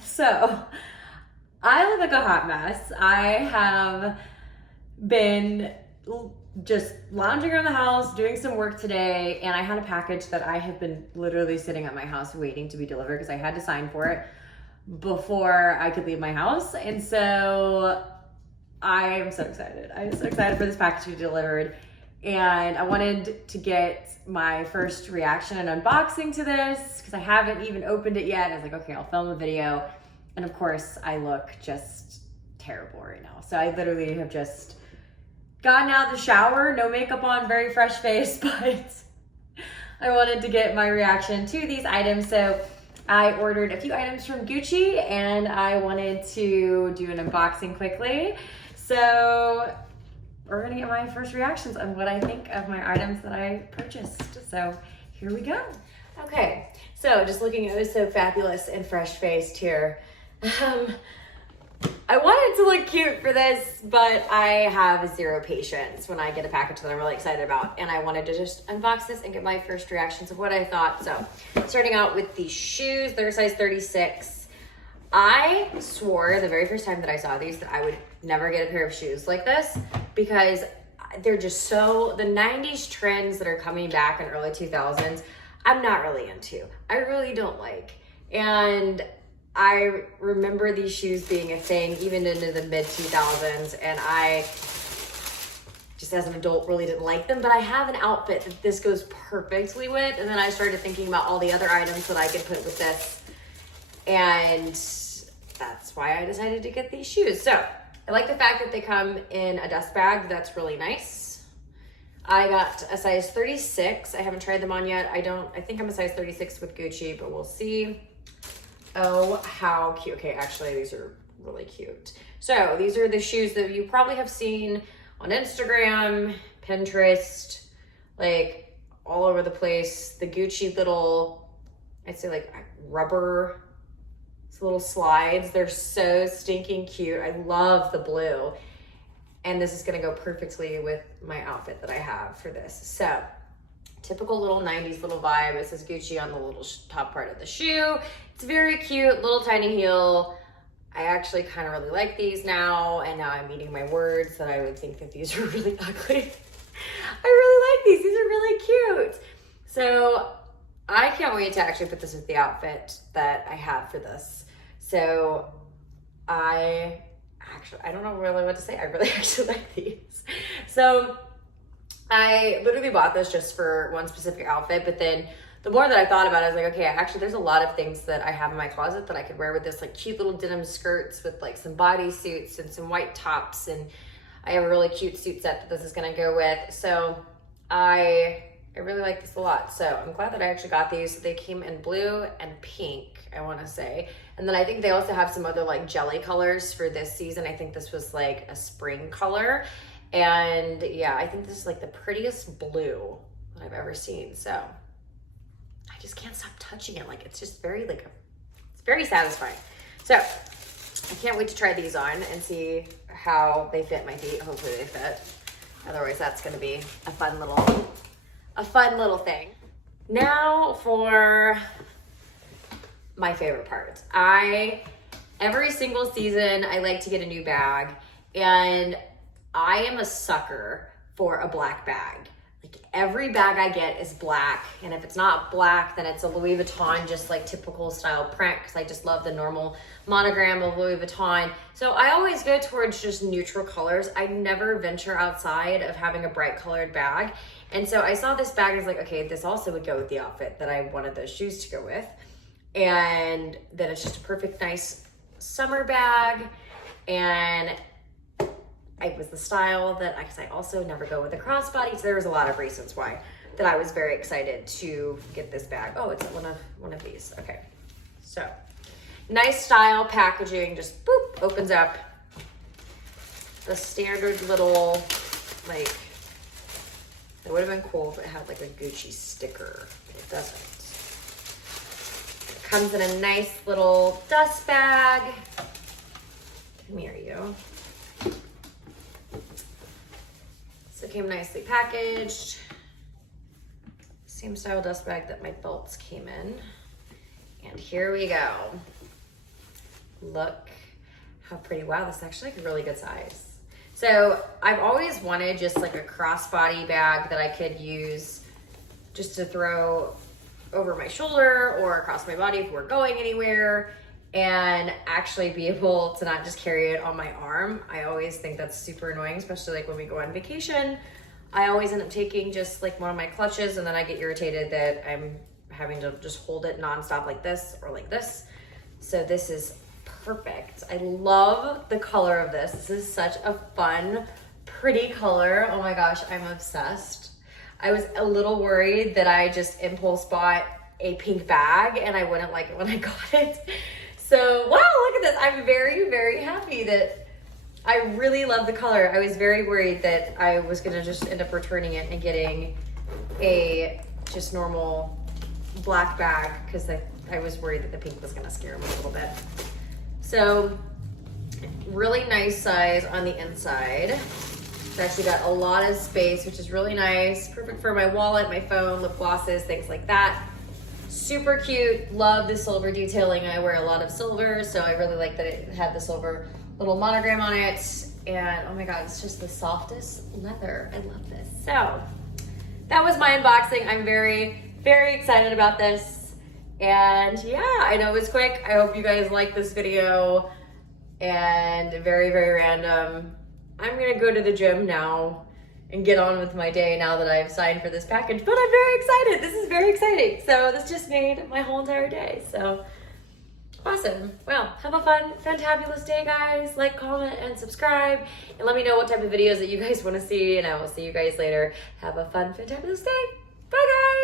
So, I look like a hot mess. I have been just lounging around the house, doing some work today, and I had a package that I have been literally sitting at my house waiting to be delivered because I had to sign for it before I could leave my house. And so I am so excited. I'm so excited for this package to be delivered. And I wanted to get my first reaction and unboxing to this because I haven't even opened it yet. I was like, okay, I'll film a video. And of course, I look just terrible right now. So I literally have just gotten out of the shower, no makeup on, very fresh face, but I wanted to get my reaction to these items. So I ordered a few items from Gucci and I wanted to do an unboxing quickly. So we're gonna get my first reactions on what I think of my items that I purchased. So here we go. Okay, so just looking at it, so fabulous and fresh-faced here. I wanted to look cute for this, but I have zero patience when I get a package that I'm really excited about. And I wanted to just unbox this and get my first reactions of what I thought. So starting out with these shoes, they're size 36. I swore the very first time that I saw these that I would never get a pair of shoes like this because they're just so, the 90s trends that are coming back in early 2000s, I'm not really into. I really don't like. And I remember these shoes being a thing even into the mid 2000s, and I just as an adult really didn't like them, but I have an outfit that this goes perfectly with, and then I started thinking about all the other items that I could put with this, and that's why I decided to get these shoes. So I like the fact that they come in a dust bag. That's really nice. I got a size 36. I haven't tried them on yet. I think I'm a size 36 with Gucci, but we'll see. Oh, how cute. Okay, actually, these are really cute. So these are the shoes that you probably have seen on Instagram, Pinterest, like all over the place. The Gucci little, I'd say like rubber little slides. They're so stinking cute. I love the blue. And this is gonna go perfectly with my outfit that I have for this. So typical little 90s little vibe. It says Gucci on the little top part of the shoe. It's very cute, little tiny heel. I actually kind of really like these now, and now I'm eating my words that I would think that these are really ugly. I really like these. These are really cute. So I can't wait to actually put this with the outfit that I have for this. So I don't know really what to say. I really actually like these. So I literally bought this just for one specific outfit, but then the more that I thought about it, I was like, okay, actually there's a lot of things that I have in my closet that I could wear with this, like cute little denim skirts with like some bodysuits and some white tops, and I have a really cute suit set that this is gonna go with. So I really like this a lot. So I'm glad that I actually got these. They came in blue and pink, I wanna say. And then I think they also have some other like jelly colors for this season. I think this was like a spring color. And yeah, I think this is like the prettiest blue that I've ever seen. So I just can't stop touching it. Like it's just very like, it's very satisfying. So I can't wait to try these on and see how they fit my feet. Hopefully they fit. Otherwise that's gonna be a fun little thing. Now for my favorite part. Every single season I like to get a new bag, and I am a sucker for a black bag. Like every bag I get is black, and if it's not black, then it's a Louis Vuitton, just like typical style print, because I just love the normal monogram of Louis Vuitton. So I always go towards just neutral colors. I never venture outside of having a bright colored bag. And so I saw this bag and I was like, okay, this also would go with the outfit that I wanted those shoes to go with. And then it's just a perfect, nice summer bag. And it was the style that I also never go with a crossbody. So there was a lot of reasons why that I was very excited to get this bag. Oh, it's one of these. Okay. So nice style packaging, just boop, opens up. The standard little, like, it would have been cool if it had like a Gucci sticker, but it doesn't. It comes in a nice little dust bag. Come here, you. So it came nicely packaged. Same style dust bag that my belts came in. And here we go. look how pretty. Wow, this is actually like a really good size. So I've always wanted just like a crossbody bag that I could use just to throw over my shoulder or across my body if we're going anywhere, and actually be able to not just carry it on my arm. I always think that's super annoying, especially like when we go on vacation. I always end up taking just like one of my clutches, and then I get irritated that I'm having to just hold it nonstop like this or like this. So this is perfect. I love the color of this. This is such a fun, pretty color. Oh my gosh, I'm obsessed. I was a little worried that I just impulse bought a pink bag and I wouldn't like it when I got it. So, wow, look at this. I'm very, very happy that I really love the color. I was very worried that I was gonna just end up returning it and getting a just normal black bag because I was worried that the pink was gonna scare me a little bit. So, really nice size on the inside. It's actually got a lot of space, which is really nice. Perfect for my wallet, my phone, lip glosses, things like that. Super cute. Love the silver detailing. I wear a lot of silver, so I really like that it had the silver little monogram on it. And oh my God, it's just the softest leather. I love this. So that was my unboxing. I'm very, very excited about this. And yeah, I know it was quick. I hope you guys like this video, and very, very random. I'm gonna go to the gym now and get on with my day now that I've signed for this package, but I'm very excited. This is very exciting. So this just made my whole entire day. So awesome. Well, have a fun, fantabulous day, guys. Like, comment, and subscribe, and let me know what type of videos that you guys want to see, and I will see you guys later. Have a fun, fantabulous day. Bye, guys.